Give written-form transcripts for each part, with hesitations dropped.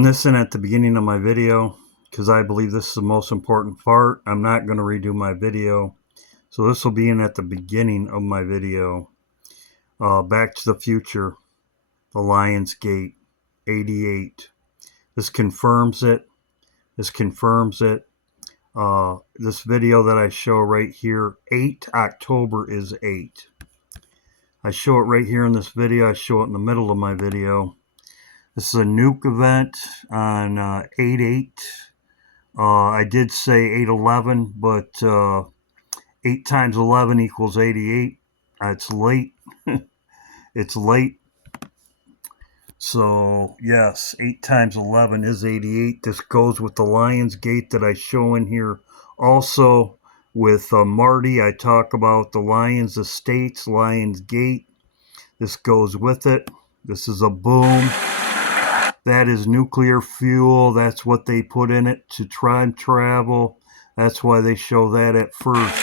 putting this in at the beginning of my video because I believe this is the most important part. I'm not going to redo my video. So this will be in at the beginning of my video. Back to the Future, the Lion's Gate, 88. This confirms it. This confirms it. This video that I show right here, 8 October is 8. I show it right here in this video. I show it in the middle of my video. This is a nuke event on 8/8. I did say 8/11, but 8 times 11 equals 88. It's late. It's late. So, yes, 8 times 11 is 88. This goes with the Lion's Gate that I show in here. Also, with Marty, I talk about the Lion's Estates, Lion's Gate. This goes with it. This is a boom. That is nuclear fuel. That's what they put in it to time travel. That's why they show that at first.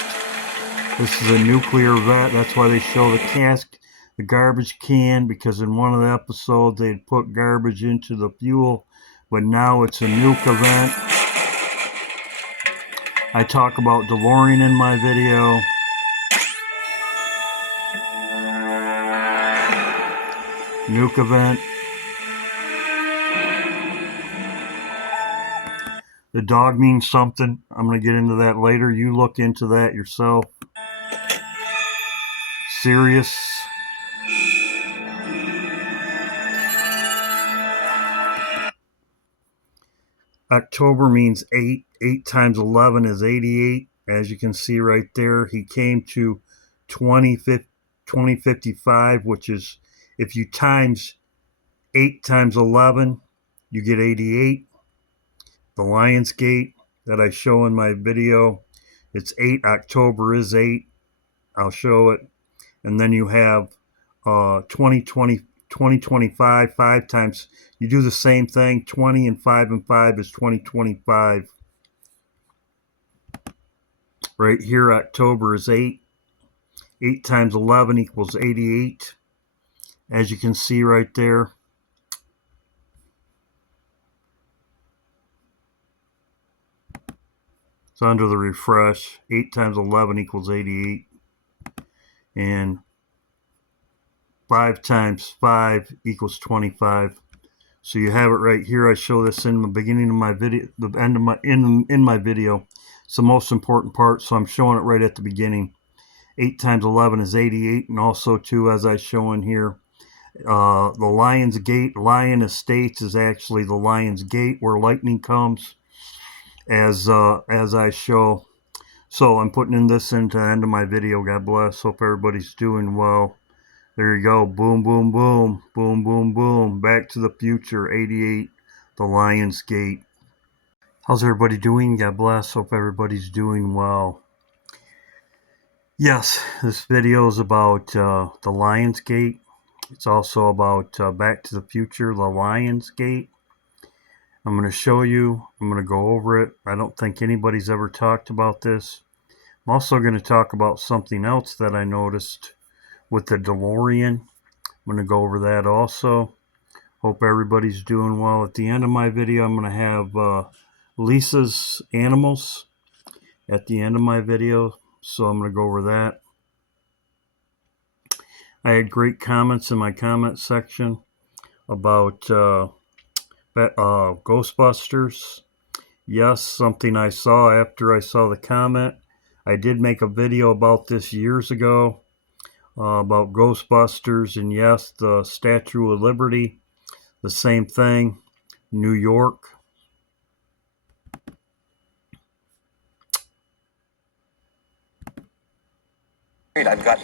This is a nuclear vat. That's why they show the cask, the garbage can, because in one of the episodes they'd put garbage into the fuel, but now it's a nuke event. I talk about Delorean in my video. Nuke event. The dog means something. I'm going to get into that later. You look into that yourself. Sirius. October means 8. 8 times 11 is 88. As you can see right there, he came to 2055, which is, if you times 8 times 11, you get 88. The Lion's Gate that I show in my video, it's 8. October is 8. I'll show it. And then you have 2025, 5 times. You do the same thing. 20 and 5 is 2025. Right here, October is 8. 8 times 11 equals 88. As you can see right there. It's under the refresh. 8 times 11 equals 88. And 5 times 5 equals 25. So you have it right here. I show this in the beginning of my video, the end of my in my video. It's the most important part, so I'm showing it right at the beginning. 8 times 11 is 88, and also too, as I show in here, the Lion's Gate, Lion Estates is actually the Lion's Gate where lightning comes, as I show. So I'm putting in this into the end of my video. God bless. Hope everybody's doing well. There you go. Boom, boom, boom. Boom, boom, boom. Back to the Future, 88. The Lion's Gate. How's everybody doing? God bless. Hope everybody's doing well. Yes, this video is about the Lion's Gate. It's also about Back to the Future, the Lion's Gate. I'm going to show you. I'm going to go over it. I don't think anybody's ever talked about this. I'm also going to talk about something else that I noticed with the Delorean. I'm going to go over that also. Hope everybody's doing well. At the end of my video, I'm going to have Lisa's animals at the end of my video. So I'm going to go over that. I had great comments in my comment section about Ghostbusters. Yes, something I saw after I saw the comment. I did make a video about this years ago. About Ghostbusters, and yes, the Statue of Liberty, the same thing, New York. I've got.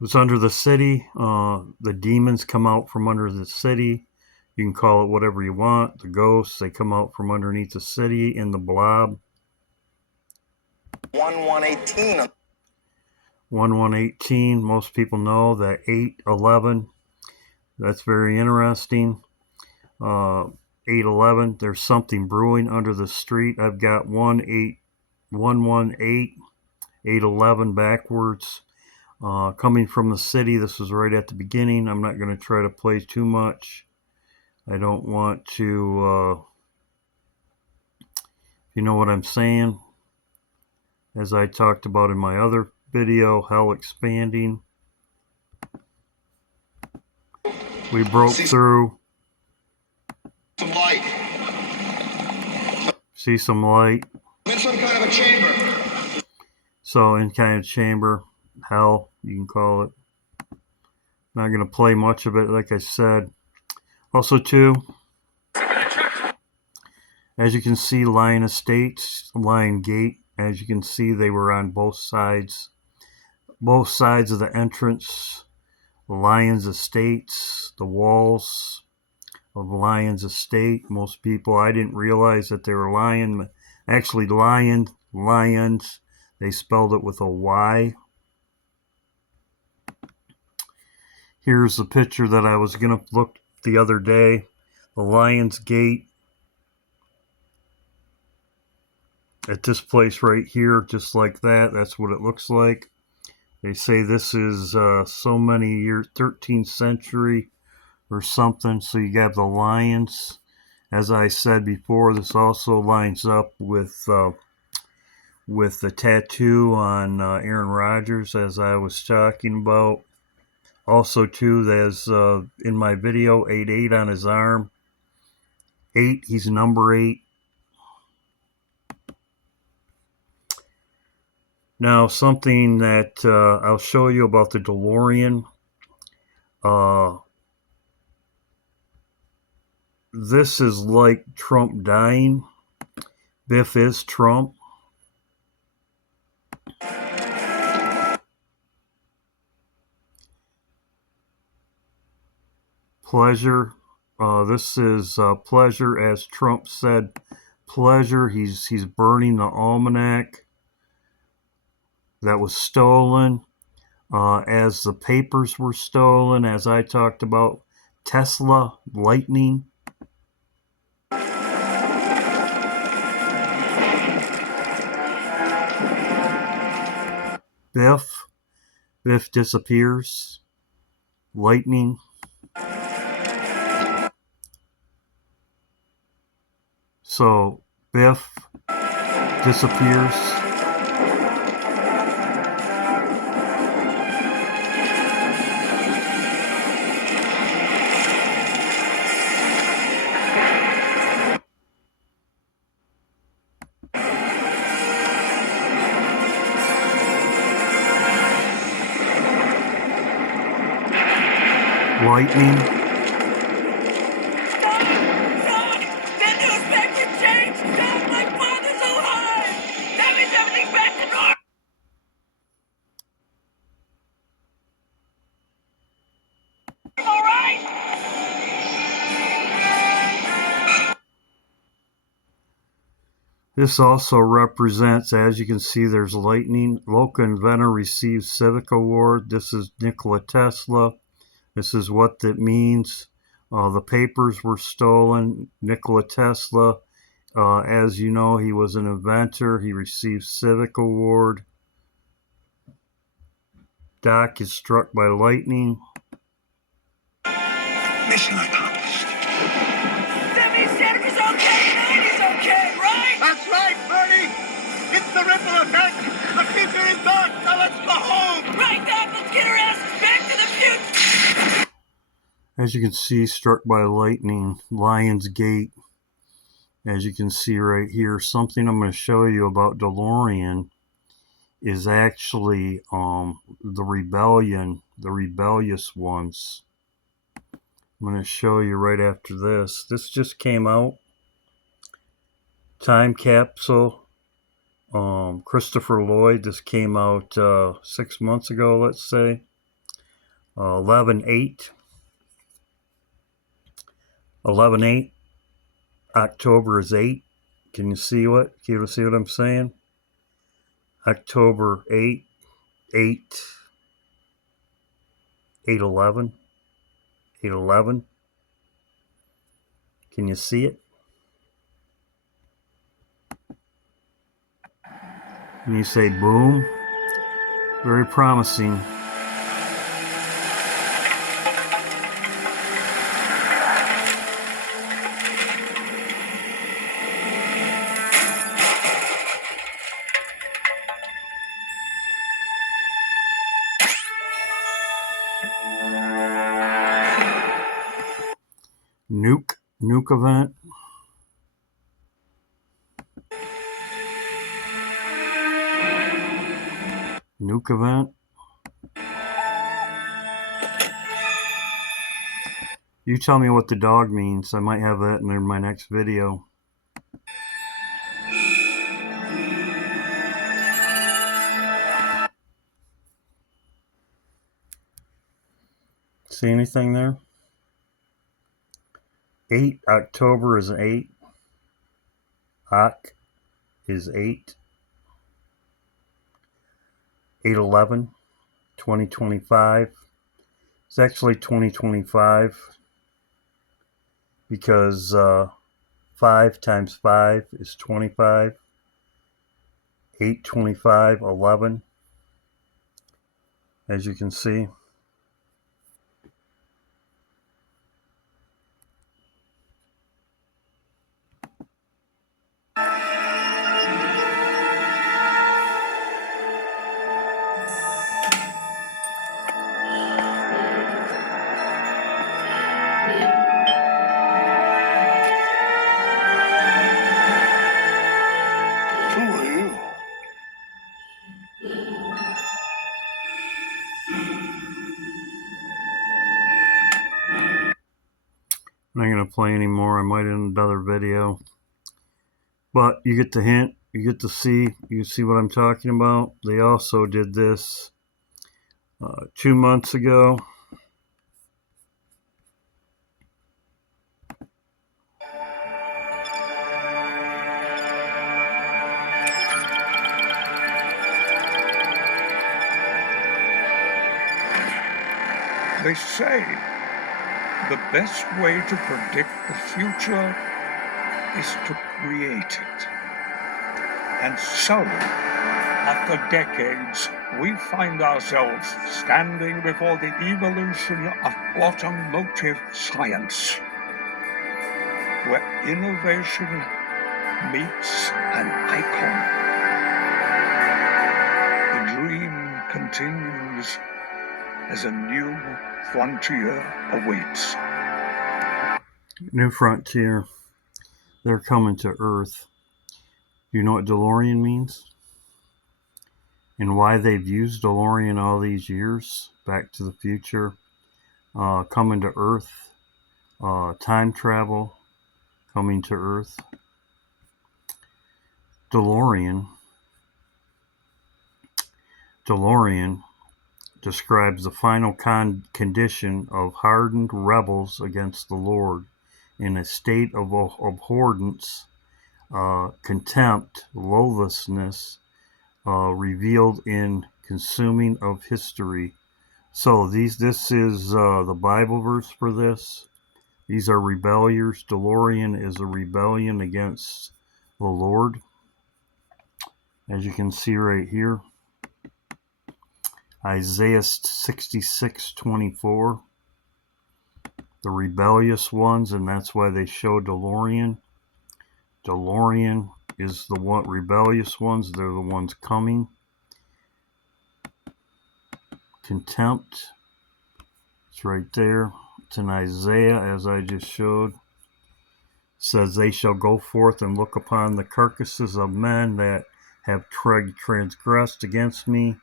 It's under the city. The demons come out from under the city. You can call it whatever you want. The ghosts, they come out from underneath the city in the blob. 1118. 1118, most people know that 811, that's very interesting. 811, there's something brewing under the street. I've got 18118, 811 backwards. Coming from the city, this was right at the beginning. I'm not going to try to play too much. I don't want to, you know what I'm saying? As I talked about in my other video, hell expanding. We broke through. Some light. See some light. I'm in some kind of a chamber. So in kind of chamber, hell, you can call it. Not going to play much of it, like I said. Also, too, as you can see, Lion Estates, Lion Gate, as you can see, they were on both sides of the entrance. Lion's Estates, the walls of Lion's Estate. Most people, I didn't realize that they were lions. They spelled it with a Y. Here's the picture that I was going to look the other day. The Lion's Gate. At this place right here, just like that. That's what it looks like. They say this is so many years, 13th century or something. So you got the lions. As I said before, this also lines up with the tattoo on Aaron Rodgers, as I was talking about. Also, too, there's in my video, 8-8 on his arm. 8, he's number 8. Now, something that I'll show you about the Delorean. This is like Trump dying. Biff is Trump. Pleasure. This is pleasure, as Trump said. Pleasure. He's burning the almanac that was stolen. As the papers were stolen, as I talked about, Tesla, lightning. Biff disappears. Lightning. So Biff disappears. Lightning. That newspaper changed! Stop! My father's alive! That means everything's back to normal! Alright! This also represents, as you can see, there's lightning. Local inventor receives Civic Award. This is Nikola Tesla. This is what that means. The papers were stolen. Nikola Tesla, as you know, he was an inventor. He received Civic Award. Doc is struck by lightning. Mission accomplished. That means Jennifer's okay and Andy's okay, right? That's right, Bernie. It's the ripple effect. The future is gone. Now let's go home. Right, Doc, let's get our asses back to the future! As you can see, struck by lightning, Lion's Gate. As you can see right here, something I'm going to show you about Delorean is actually the rebellion, the rebellious ones. I'm going to show you right after this. This just came out. Time capsule. Christopher Lloyd. This came out 6 months ago, let's say. 11/8. 11/8. October is 8. Can you see what? Can you see what I'm saying? October 8. 8/11. 8/11. Can you see it? And you say boom. Very promising. Nuke event. Nuke event. You tell me what the dog means. I might have that in my next video. See anything there? 8 October is 8. Oc is 8. 8/11, 2025. It's actually 2025 because 5 times 5 is 25. 8, 25, 11. As you can see. Who are you? I'm not going to play anymore. I might in another video. But you get the hint. You get to see. You see what I'm talking about. They also did this 2 months ago. They say the best way to predict the future is to create it. And so, after decades, we find ourselves standing before the evolution of automotive science, where innovation meets an icon. The dream continues as a new frontier awaits. New frontier. They're coming to Earth. Do you know what Delorean means? And why they've used Delorean all these years? Back to the Future. Coming to Earth. Time travel. Coming to Earth. DeLorean describes the final condition of hardened rebels against the Lord in a state of abhorrence, contempt, loathlessness, revealed in consuming of history. So this is the Bible verse for this. These are rebellions. DeLorean is a rebellion against the Lord. As you can see right here. Isaiah 66:24. The rebellious ones, and that's why they show DeLorean. DeLorean is the one rebellious ones. They're the ones coming. Contempt. It's right there. It's in Isaiah, as I just showed. It says, they shall go forth and look upon the carcasses of men that have transgressed against me.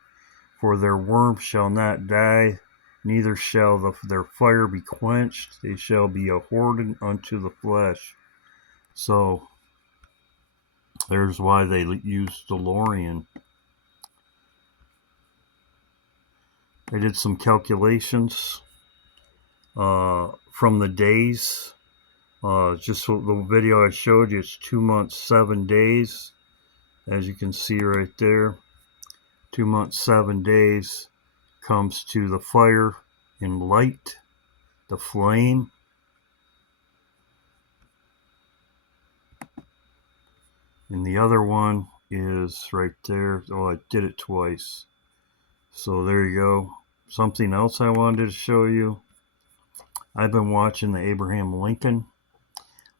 For their worm shall not die, neither shall their fire be quenched. They shall be abhorrent unto the flesh. So, there's why they used DeLorean. I did some calculations from the days. Just the video I showed you, it's 2 months, 7 days. As you can see right there. 2 months, 7 days comes to the fire and light, the flame. And the other one is right there. Oh, I did it twice. So there you go. Something else I wanted to show you. I've been watching the Abraham Lincoln.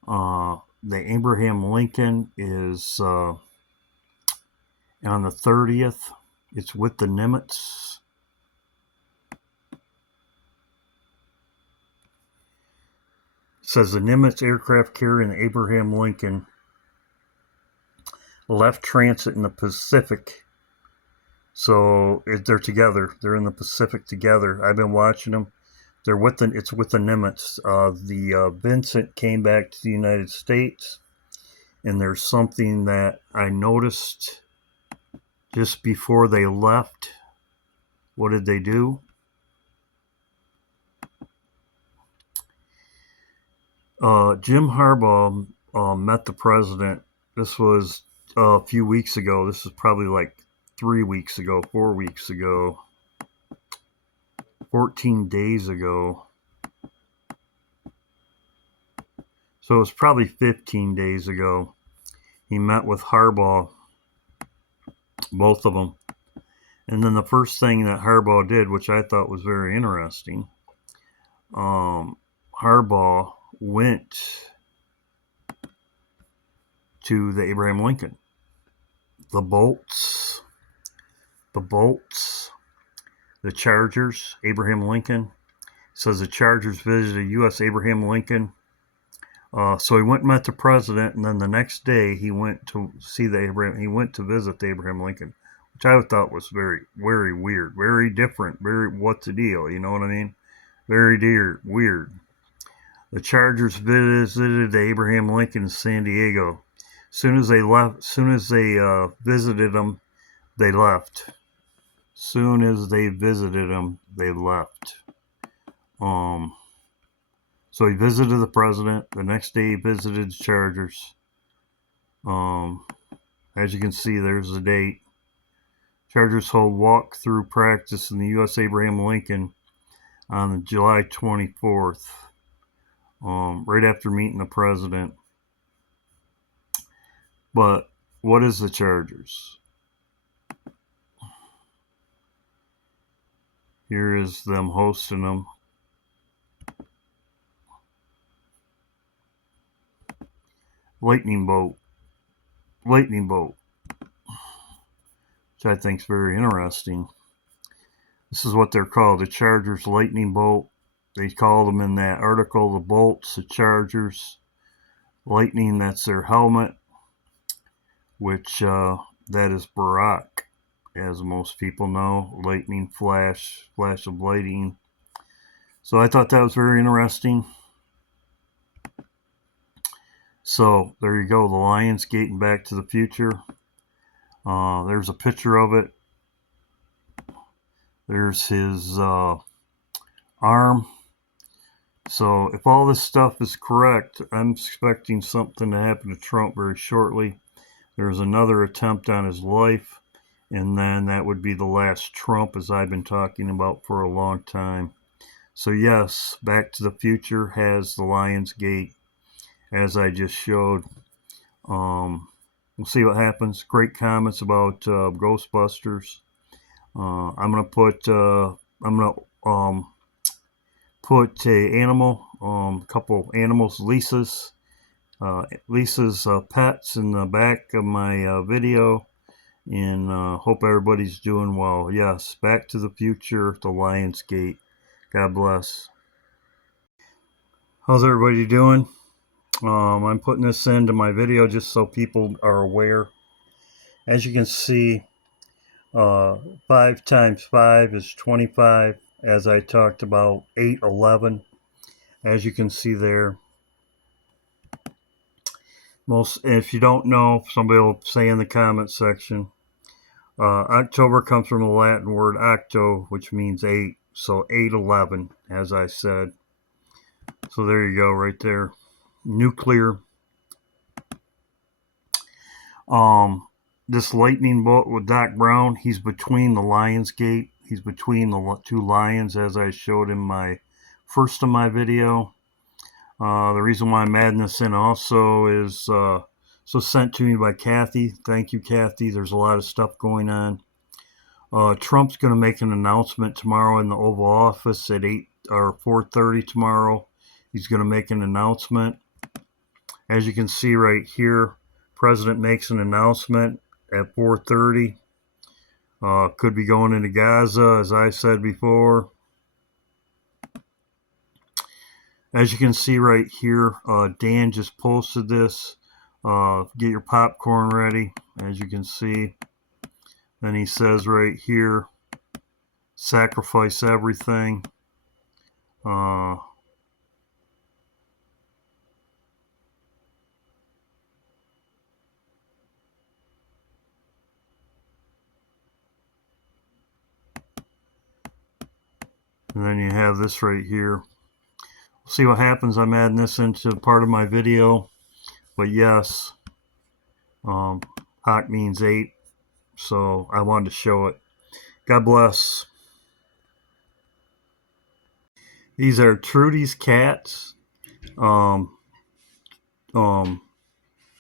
The Abraham Lincoln is on the 30th. It's with the Nimitz. says the Nimitz aircraft carrier and the Abraham Lincoln left transit in the Pacific. So they're together. They're in the Pacific together. I've been watching them. It's with the Nimitz. The Vincent came back to the United States, and there's something that I noticed just before they left. What did they do? Jim Harbaugh met the president. This was a few weeks ago. This is probably like 3 weeks ago, 4 weeks ago, 14 days ago. So it was probably 15 days ago. He met with Harbaugh, both of them. And then the first thing that Harbaugh did, which I thought was very interesting, Harbaugh went to the Abraham Lincoln. The Bolts, the Chargers, Abraham Lincoln. Says the Chargers visited U.S. Abraham Lincoln. So he went and met the president, and then the next day he went to visit the Abraham Lincoln, which I thought was very, very weird, very different, very what's the deal, you know what I mean? Very weird. The Chargers visited the Abraham Lincoln in San Diego. Soon as they visited him, they left. Soon as they visited him, they left. So he visited the president. The next day he visited the Chargers. As you can see, there's the date. Chargers hold walk-through practice in the U.S. Abraham Lincoln on July 24th, right after meeting the president. But what is the Chargers? Here is them hosting them. Lightning boat, which I think is very interesting. This is what they're called, the Chargers Lightning Bolt. They call them in that article the Bolts, the Chargers. Lightning, that's their helmet, which that is Barack, as most people know. Lightning flash of lightning. So I thought that was very interesting. So there you go, the Lions Gate and Back to the Future. There's a picture of it. There's his arm. So if all this stuff is correct, I'm expecting something to happen to Trump very shortly. There's another attempt on his life, and then that would be the last Trump, as I've been talking about for a long time. So yes, Back to the Future has the Lions Gate, as I just showed. We'll see what happens. Great comments about Ghostbusters. I'm gonna put a animal, a couple animals, Lisa's pets in the back of my video, and hope everybody's doing well. Yes, Back to the Future, the Lions Gate. God bless. How's everybody doing? I'm putting this into my video just so people are aware. As you can see, 5 times 5 is 25, as I talked about, 8, 11. As you can see there. If you don't know, somebody will say in the comment section. October comes from the Latin word octo, which means 8. So 8, 11, as I said. So there you go, right there. Nuclear. This lightning bolt with Doc Brown, he's between the Lions Gate. He's between the two lions, as I showed in my first of my video. The reason why I'm adding this in also is so sent to me by Kathy. Thank you, Kathy. There's a lot of stuff going on. Trump's going to make an announcement tomorrow in the Oval Office at 8 or 4:30 tomorrow. He's going to make an announcement. As you can see right here, President makes an announcement at 4:30. Could be going into Gaza, as I said before. As you can see right here, Dan just posted this. Get your popcorn ready, as you can see. Then he says right here, sacrifice everything. And then you have this right here. See what happens. I'm adding this into part of my video. But yes, Hawk means 8. So I wanted to show it. God bless. These are Trudy's cats. Um,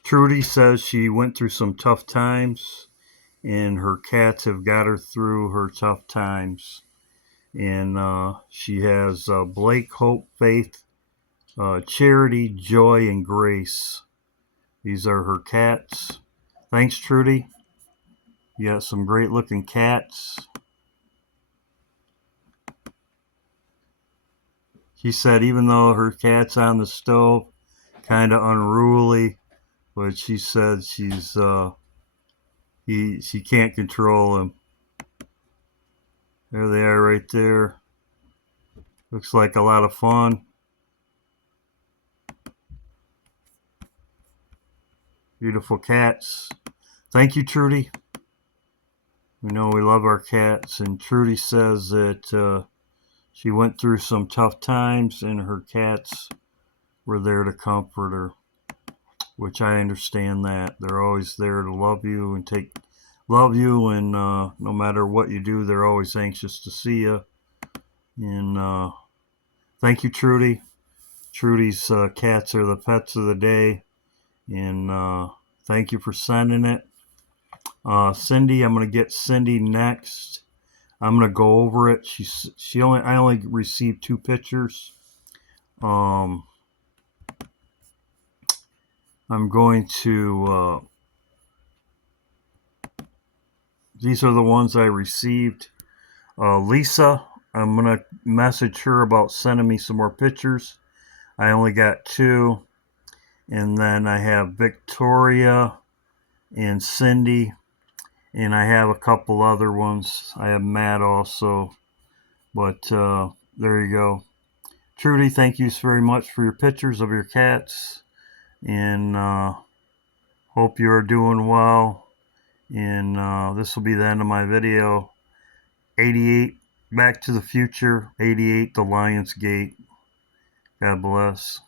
Trudy says she went through some tough times, and her cats have got her through her tough times. And she has Blake, Hope, Faith, Charity, Joy, and Grace. These are her cats. Thanks, Trudy. You got some great looking cats. She said even though her cat's on the stove, kind of unruly, but she said she's she can't control him. There they are right there. Looks like a lot of fun. Beautiful cats. Thank you, Trudy. We know we love our cats, and Trudy says that she went through some tough times, and her cats were there to comfort her, which I understand that. They're always there to love you and love you, and no matter what you do, they're always anxious to see you. And thank you, Trudy. Trudy's cats are the pets of the day, and thank you for sending it. Cindy, I'm going to get Cindy next. I'm going to go over it. I only received 2 pictures. I'm going to, these are the ones I received. Lisa, I'm going to message her about sending me some more pictures. I only got 2. And then I have Victoria and Cindy. And I have a couple other ones. I have Matt also. But there you go. Trudy, thank you very much for your pictures of your cats. And hope you are doing well. And this will be the end of my video. 88, Back to the Future. 88, The Lion's Gate. God bless.